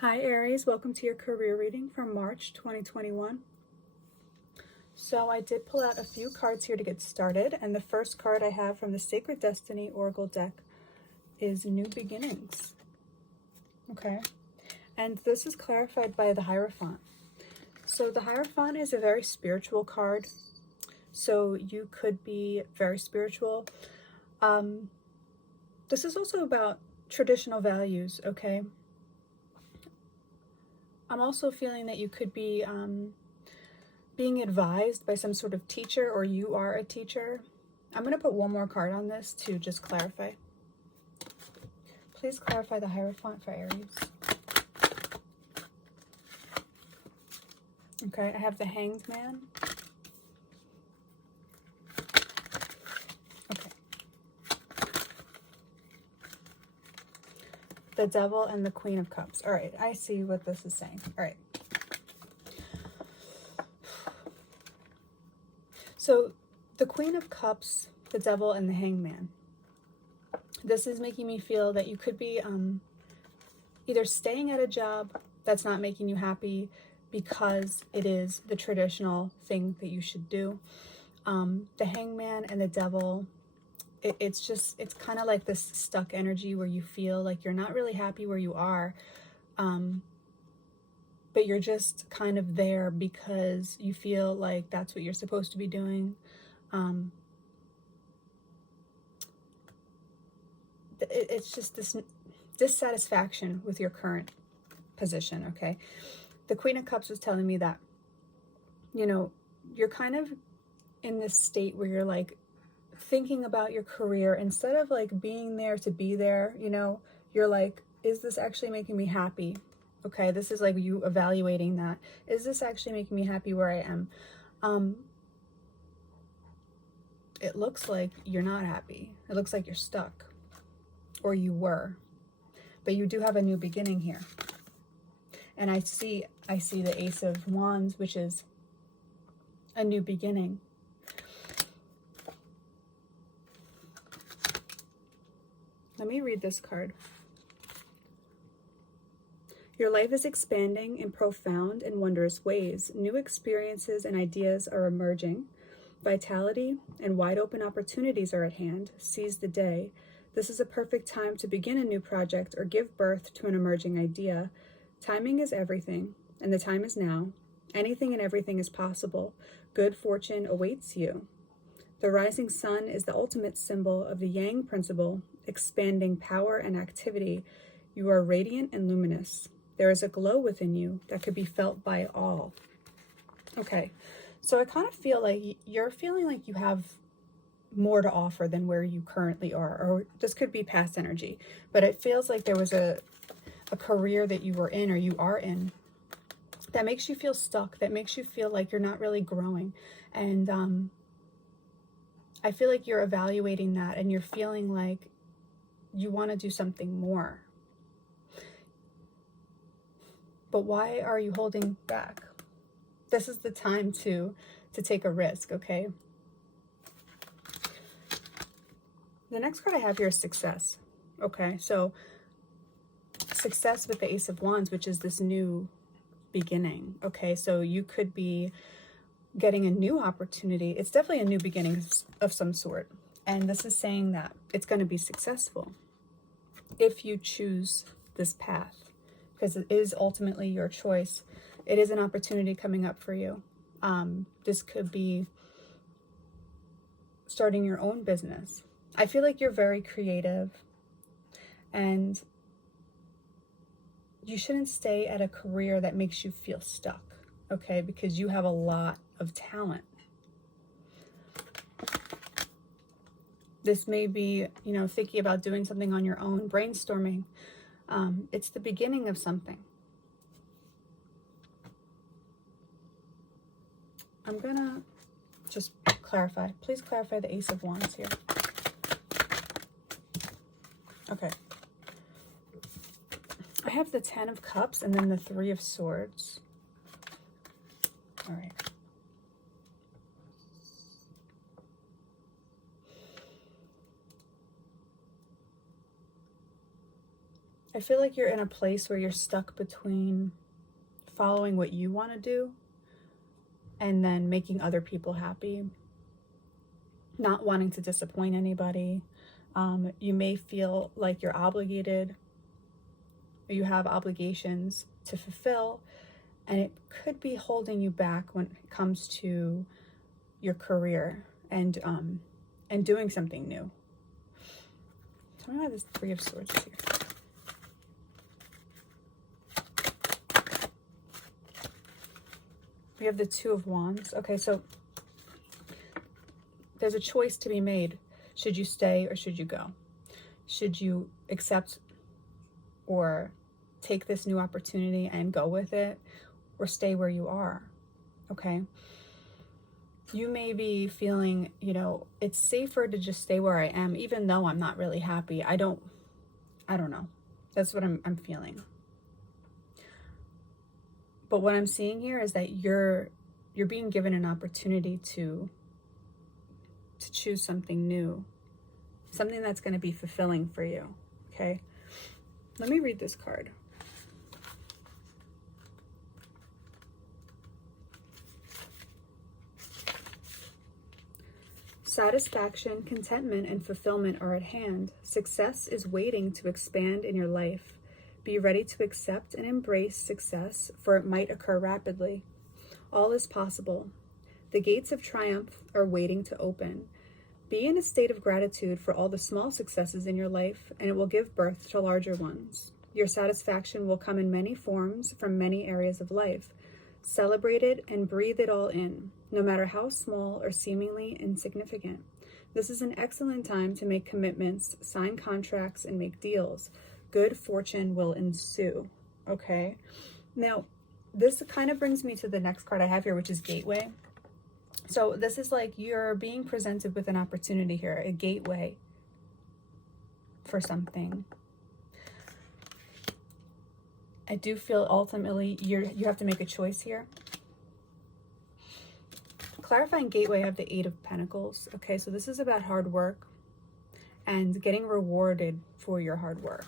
Hi Aries, welcome to your career reading from March 2021. So I did pull out a few cards here to get started, and the first card I have from the Sacred Destiny Oracle deck is New Beginnings. Okay, and this is clarified by the Hierophant. So the Hierophant is a very spiritual card, so you could be very spiritual. This is also about traditional values, okay? I'm also feeling that you could be being advised by some sort of teacher, or you are a teacher. I'm going to put one more card on this to just clarify. Please clarify the Hierophant for Aries. Okay, I have the Hanged Man. Okay. The Devil and the Queen of Cups. All right, I see what this is saying. All right. So the Queen of Cups, the Devil, and the Hanged Man. This is making me feel that you could be either staying at a job that's not making you happy because it is the traditional thing that you should do. The Hangman and the Devil, it's kind of like this stuck energy where you feel like you're not really happy where you are, but you're just kind of there because you feel like that's what you're supposed to be doing. It's just this dissatisfaction with your current position, okay? The Queen of Cups was telling me that, you know, you're kind of in this state where you're like thinking about your career instead of like being there to be there, you know, you're like, is this actually making me happy? Okay, this is like you evaluating that. Is this actually making me happy where I am? It looks like you're not happy. It looks like you're stuck, or you were, but you do have a new beginning here. And I see the Ace of Wands, which is a new beginning. Let me read this card. Your life is expanding in profound and wondrous ways. New experiences and ideas are emerging. Vitality and wide open opportunities are at hand. Seize the day. This is a perfect time to begin a new project or give birth to an emerging idea. Timing is everything, and the time is now. Anything and everything is possible. Good fortune awaits you. The rising sun is the ultimate symbol of the Yang principle, expanding power and activity. You are radiant and luminous. There is a glow within you that could be felt by all. Okay, so I kind of feel like you're feeling like you have more to offer than where you currently are, or this could be past energy, but it feels like there was a career that you were in or you are in that makes you feel stuck, that makes you feel like you're not really growing. And I feel like you're evaluating that and you're feeling like you want to do something more. But why are you holding back? This is the time to take a risk, okay? The next card I have here is success. Okay, so success with the Ace of Wands, which is this new beginning. Okay, so you could be getting a new opportunity. It's definitely a new beginning of some sort. And this is saying that it's going to be successful if you choose this path, because it is ultimately your choice. It is an opportunity coming up for you. This could be starting your own business. I feel like you're very creative, and you shouldn't stay at a career that makes you feel stuck, okay? Because you have a lot of talent. This may be, you know, thinking about doing something on your own, brainstorming. It's the beginning of something. I'm gonna just clarify. Please clarify the Ace of Wands here. Okay. I have the 10 of Cups and then the 3 of Swords. All right. I feel like you're in a place where you're stuck between following what you want to do and then making other people happy, not wanting to disappoint anybody. You may feel like you're obligated, or you have obligations to fulfill, and it could be holding you back when it comes to your career and doing something new. So I'm gonna have this Three of Swords here. We have the Two of Wands. Okay, so there's a choice to be made. Should you stay or should you go? Should you accept or take this new opportunity and go with it, or stay where you are? Okay. You may be feeling, it's safer to just stay where I am, even though I'm not really happy. I don't know. That's what I'm feeling. But what I'm seeing here is that you're being given an opportunity to choose something new, something that's going to be fulfilling for you. Okay. Let me read this card. Satisfaction, contentment, and fulfillment are at hand. Success is waiting to expand in your life. Be ready to accept and embrace success, for it might occur rapidly. All is possible. The gates of triumph are waiting to open. Be in a state of gratitude for all the small successes in your life, and it will give birth to larger ones. Your satisfaction will come in many forms from many areas of life. Celebrate it and breathe it all in, no matter how small or seemingly insignificant. This is an excellent time to make commitments, sign contracts, and make deals. Good fortune will ensue. Okay. Now, this kind of brings me to the next card I have here, which is Gateway. So this is like you're being presented with an opportunity here, a gateway for something. I do feel ultimately you have to make a choice here. Clarifying gateway, I have the Eight of Pentacles. Okay, so this is about hard work and getting rewarded for your hard work.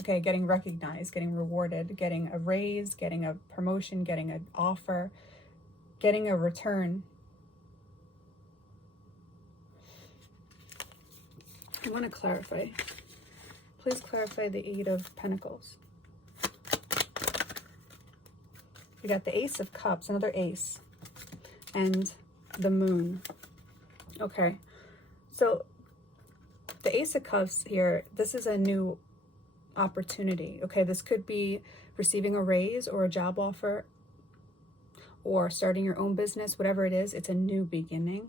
Okay, getting recognized, getting rewarded, getting a raise, getting a promotion, getting an offer, getting a return. I want to clarify. Please clarify the Eight of Pentacles. We got the Ace of Cups, another ace, and the Moon. Okay, so the Ace of Cups here, this is a new opportunity. Okay, this could be receiving a raise or a job offer or starting your own business, whatever it is, it's a new beginning.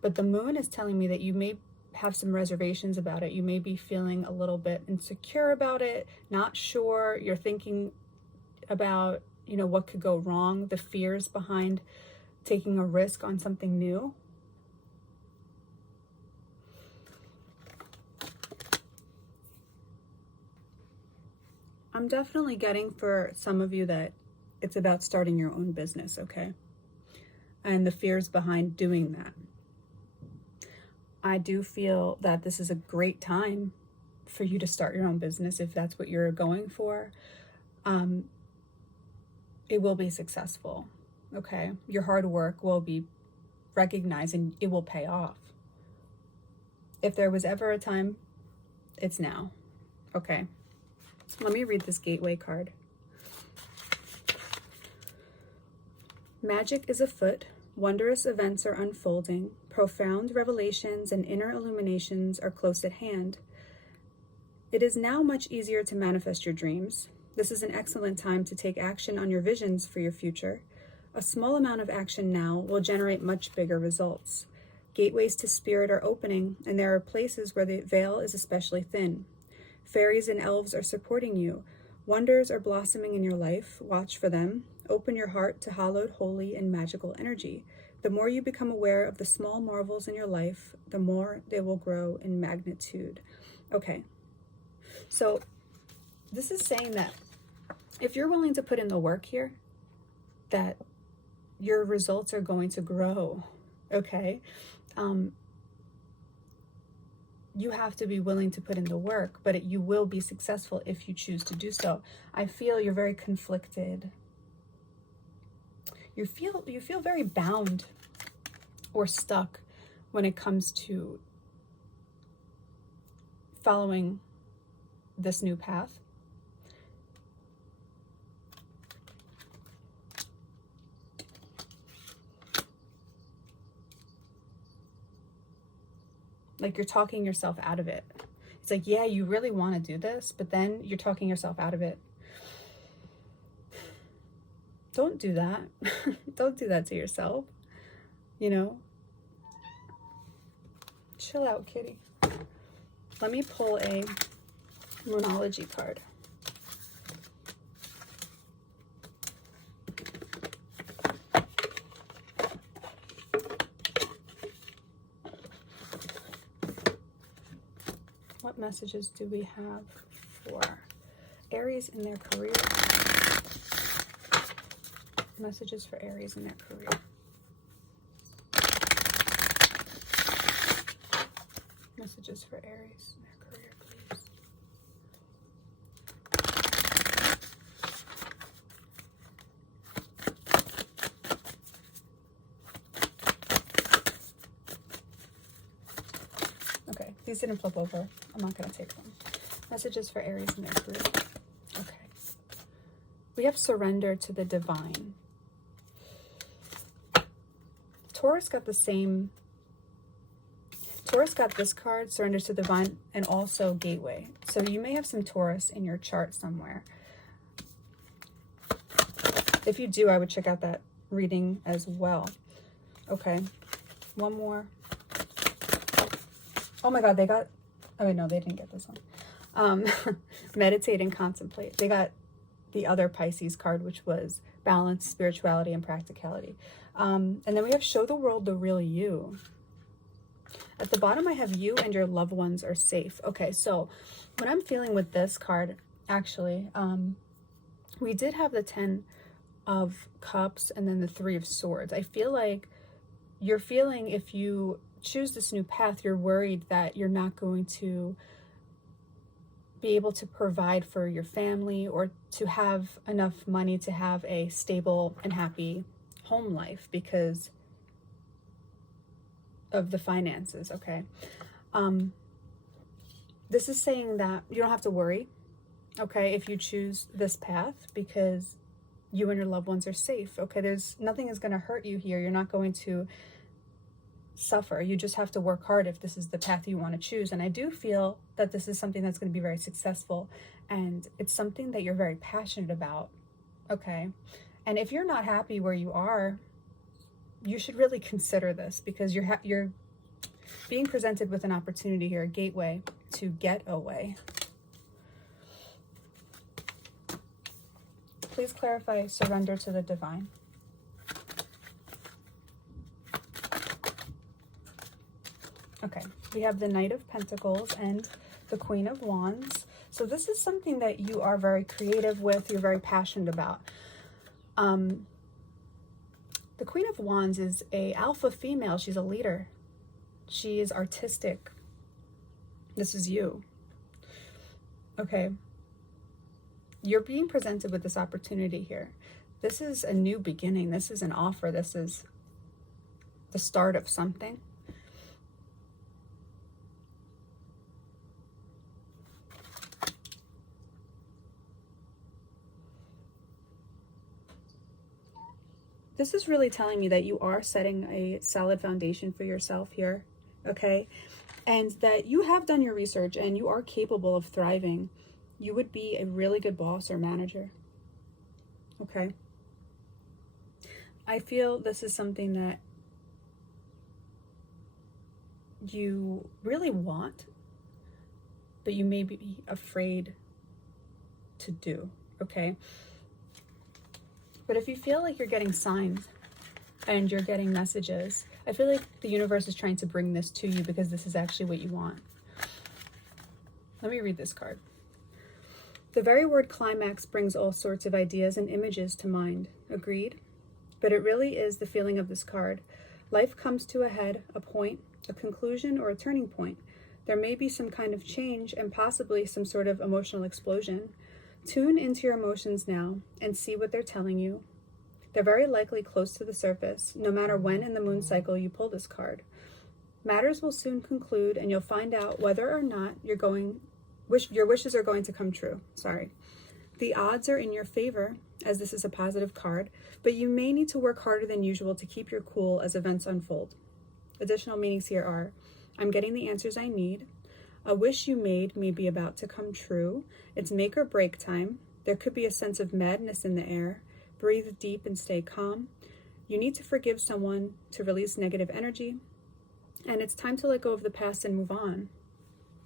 But the Moon is telling me that you may have some reservations about it. You may be feeling a little bit insecure about it, not sure. You're thinking about, what could go wrong, the fears behind taking a risk on something new. I'm definitely getting for some of you that it's about starting your own business, okay? And the fears behind doing that. I do feel that this is a great time for you to start your own business if that's what you're going for. It will be successful, okay? Your hard work will be recognized and it will pay off. If there was ever a time, it's now, okay? Let me read this Gateway card. Magic is afoot. Wondrous events are unfolding. Profound revelations and inner illuminations are close at hand. It is now much easier to manifest your dreams. This is an excellent time to take action on your visions for your future. A small amount of action now will generate much bigger results. Gateways to spirit are opening, and there are places where the veil is especially thin. Fairies and elves are supporting you. Wonders are blossoming in your life. Watch for them. Open your heart to hallowed, holy, and magical energy. The more you become aware of the small marvels in your life, the more they will grow in magnitude. Okay, so this is saying that if you're willing to put in the work here, that your results are going to grow, okay? you have to be willing to put in the work, but you will be successful if you choose to do so. I feel you're very conflicted. You feel very bound or stuck when it comes to following this new path. Like you're talking yourself out of it. It's like, yeah, you really want to do this, but then you're talking yourself out of it. Don't do that. Don't do that to yourself. You know? Chill out, kitty. Let me pull a Moonology card. What messages do we have for Aries in their career? Messages for Aries in their career. Messages for Aries in their career, please. Okay, these didn't flip over. I'm not going to take them. Messages for Aries in their career. Okay. We have surrender to the divine. Taurus got the same. Taurus got this card, surrender to the divine, and also gateway. So you may have some Taurus in your chart somewhere. If you do, I would check out that reading as well. Okay. One more. Oh my God, they got, oh wait, no, they didn't get this one. Meditate and contemplate. They got the other Pisces card, which was balance, spirituality, and practicality. And then we have show the world the real you. At the bottom, I have you and your loved ones are safe. Okay, so what I'm feeling with this card, actually, we did have the 10 of Cups and then the 3 of Swords. I feel like you're feeling if you choose this new path, you're worried that you're not going to be able to provide for your family or to have enough money to have a stable and happy home life because of the finances. Okay. This is saying that you don't have to worry, okay, if you choose this path because you and your loved ones are safe. Okay, there's nothing is going to hurt you here. You're not going to suffer. You just have to work hard if this is the path you want to choose. And I do feel that this is something that's going to be very successful and it's something that you're very passionate about. Okay. And if you're not happy where you are, you should really consider this because you're being presented with an opportunity here, a gateway to get away. Please clarify surrender to the divine. Okay, we have the Knight of Pentacles and the Queen of Wands. So this is something that you are very creative with, you're very passionate about. The Queen of Wands is a alpha female. She's a leader. She is artistic. This is you. Okay. You're being presented with this opportunity here. This is a new beginning. This is an offer. This is the start of something. This is really telling me that you are setting a solid foundation for yourself here, okay? And that you have done your research and you are capable of thriving. You would be a really good boss or manager, okay? I feel this is something that you really want, but you may be afraid to do, okay? But if you feel like you're getting signs and you're getting messages, I feel like the universe is trying to bring this to you because this is actually what you want. Let me read this card. The very word climax brings all sorts of ideas and images to mind. Agreed? But it really is the feeling of this card. Life comes to a head, a point, a conclusion, or a turning point. There may be some kind of change and possibly some sort of emotional explosion. Tune into your emotions now and see what they're telling you. They're very likely close to the surface, no matter when in the moon cycle you pull this card. Matters will soon conclude, and you'll find out whether or not your wishes are going to come true. The odds are in your favor, as this is a positive card, but you may need to work harder than usual to keep your cool as events unfold. Additional meanings here are: I'm getting the answers I need. A wish you made may be about to come true. It's make or break time. There could be a sense of madness in the air. Breathe deep and stay calm. You need to forgive someone to release negative energy. And it's time to let go of the past and move on.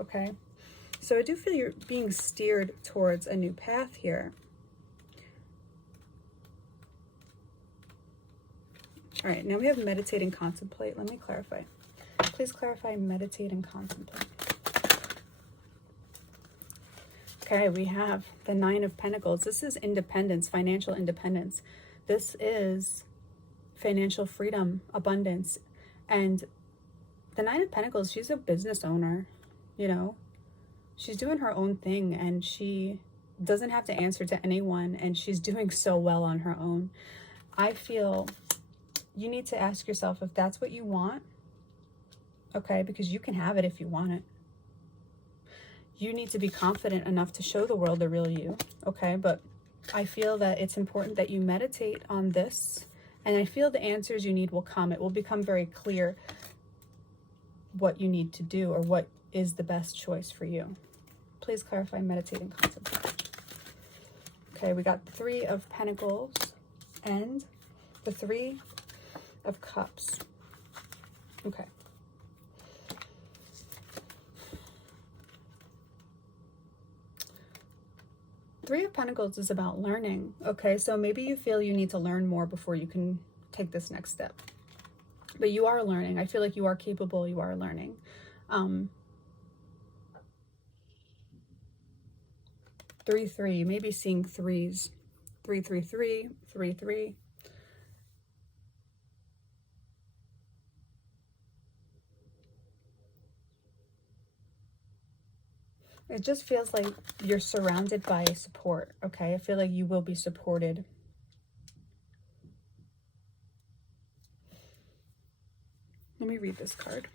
Okay? So I do feel you're being steered towards a new path here. All right, now we have meditate and contemplate. Let me clarify. Please clarify meditate and contemplate. Okay, we have the Nine of Pentacles. This is independence, financial independence. This is financial freedom, abundance. And the Nine of Pentacles, she's a business owner, you know. She's doing her own thing and she doesn't have to answer to anyone, and she's doing so well on her own. I feel you need to ask yourself if that's what you want, okay, because you can have it if you want it. You need to be confident enough to show the world the real you, okay? But I feel that it's important that you meditate on this, and I feel the answers you need will come. It will become very clear what you need to do or what is the best choice for you. Please clarify, meditate, and contemplate. Okay, we got the Three of Pentacles and the Three of Cups. Okay. Three of Pentacles is about learning, okay? So maybe you feel you need to learn more before you can take this next step. But you are learning. I feel like you are capable, you are learning. 3-3, you may be seeing threes. 3-3-3, 3-3. It just feels like you're surrounded by support, okay? I feel like you will be supported. Let me read this card.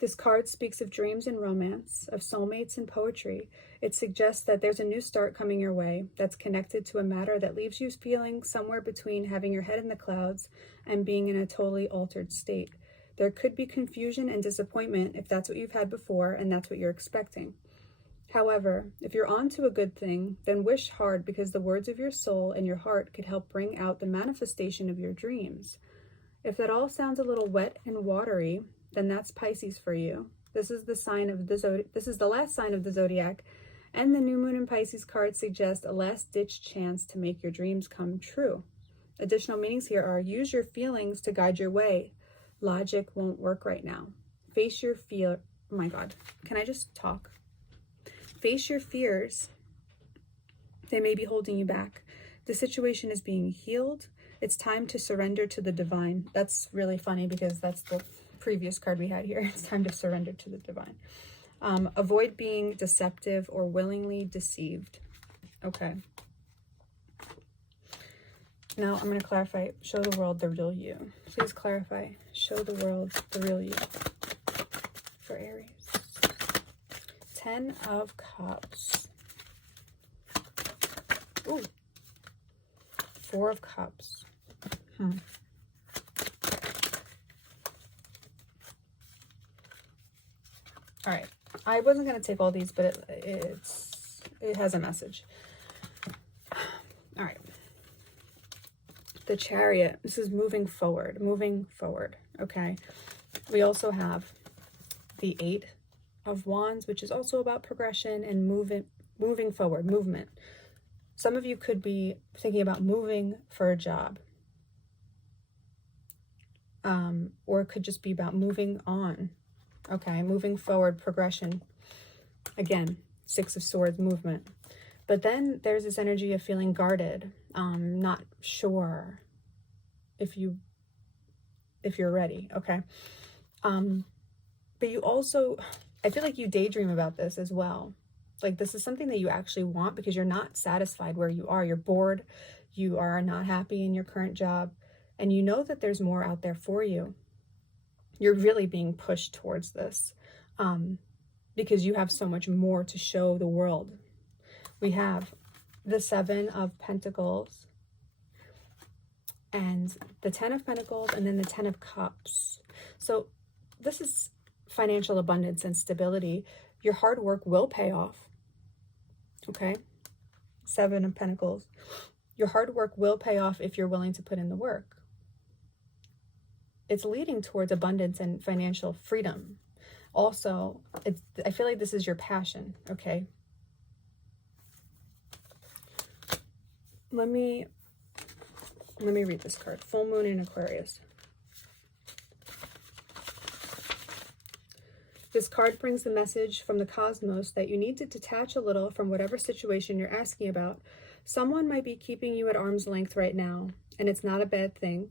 This card speaks of dreams and romance, of soulmates and poetry. It suggests that there's a new start coming your way that's connected to a matter that leaves you feeling somewhere between having your head in the clouds and being in a totally altered state. There could be confusion and disappointment if that's what you've had before and that's what you're expecting. However, if you're on to a good thing, then wish hard, because the words of your soul and your heart could help bring out the manifestation of your dreams. If that all sounds a little wet and watery, then that's Pisces for you. This is the sign of the This is the last sign of the zodiac, and the new moon in Pisces card suggests a last-ditch chance to make your dreams come true. Additional meanings here are: use your feelings to guide your way. Logic won't work right now. Face your fear. Oh my God, can I just talk? Face your fears. They may be holding you back. The situation is being healed. It's time to surrender to the divine. That's really funny because that's the previous card we had here. It's time to surrender to the divine. Avoid being deceptive or willingly deceived. Okay. Now I'm going to clarify. Show the world the real you. Please clarify. Show the world the real you for Aries. 10 of Cups. Ooh. 4 of Cups. All right. I wasn't going to take all these, but it has a message. All right. The Chariot. This is moving forward, okay? We also have the 8 of Wands, which is also about progression and moving forward, movement. Some of you could be thinking about moving for a job. Or it could just be about moving on, okay? Moving forward, progression. Again, 6 of Swords, movement. But then there's this energy of feeling guarded, not sure if you're ready, okay? But you also, I feel like you daydream about this as well. Like this is something that you actually want because you're not satisfied where you are. You're bored. You are not happy in your current job. And you know that there's more out there for you. You're really being pushed towards this because you have so much more to show the world. We have the 7 of Pentacles and the 10 of Pentacles and then the 10 of Cups. So this is financial abundance and stability. Your hard work will pay off. Okay? 7 of Pentacles. Your hard work will pay off if you're willing to put in the work. It's leading towards abundance and financial freedom. Also, I feel like this is your passion, okay? Let me read this card. Full moon in Aquarius. This card brings the message from the cosmos that you need to detach a little from whatever situation you're asking about. Someone might be keeping you at arm's length right now, and it's not a bad thing.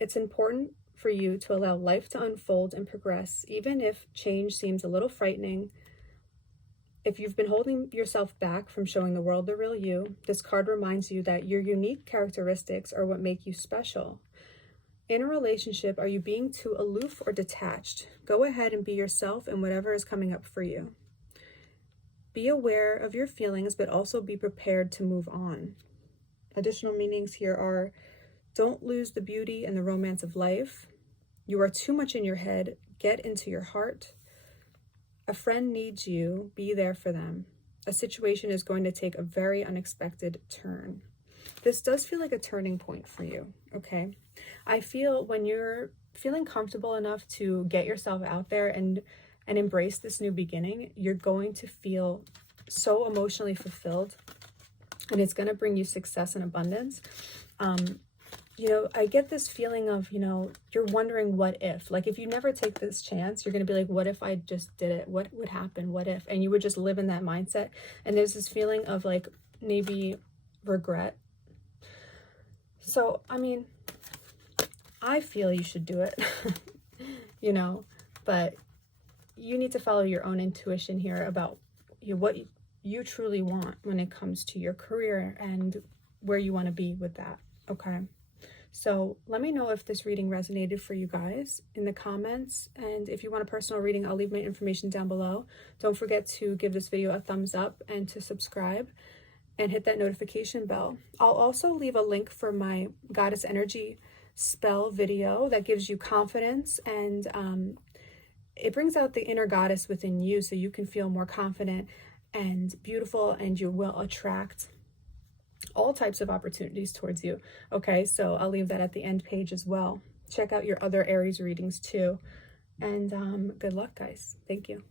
It's important for you to allow life to unfold and progress, even if change seems a little frightening. If you've been holding yourself back from showing the world the real you, this card reminds you that your unique characteristics are what make you special. In a relationship, are you being too aloof or detached? Go ahead and be yourself in whatever is coming up for you. Be aware of your feelings, but also be prepared to move on. Additional meanings here are, don't lose the beauty and the romance of life. You are too much in your head. Get into your heart. A friend needs you. Be there for them. A situation is going to take a very unexpected turn. This does feel like a turning point for you, okay? I feel when you're feeling comfortable enough to get yourself out there and embrace this new beginning, you're going to feel so emotionally fulfilled, and it's going to bring you success and abundance. You know, I get this feeling of, you know, you're wondering what if. Like if you never take this chance, you're going to be like, what if I just did it? What would happen? What if? And you would just live in that mindset. And there's this feeling of like maybe regret. So, I mean, I feel you should do it, you know, but you need to follow your own intuition here about what you truly want when it comes to your career and where you want to be with that, okay? So let me know if this reading resonated for you guys in the comments. And if you want a personal reading, I'll leave my information down below. Don't forget to give this video a thumbs up and to subscribe and hit that notification bell. I'll also leave a link for my Goddess Energy spell video that gives you confidence, and it brings out the inner goddess within you so you can feel more confident and beautiful, and you will attract all types of opportunities towards you. Okay, so I'll leave that at the end page as well. Check out your other Aries readings too. And good luck, guys. Thank you.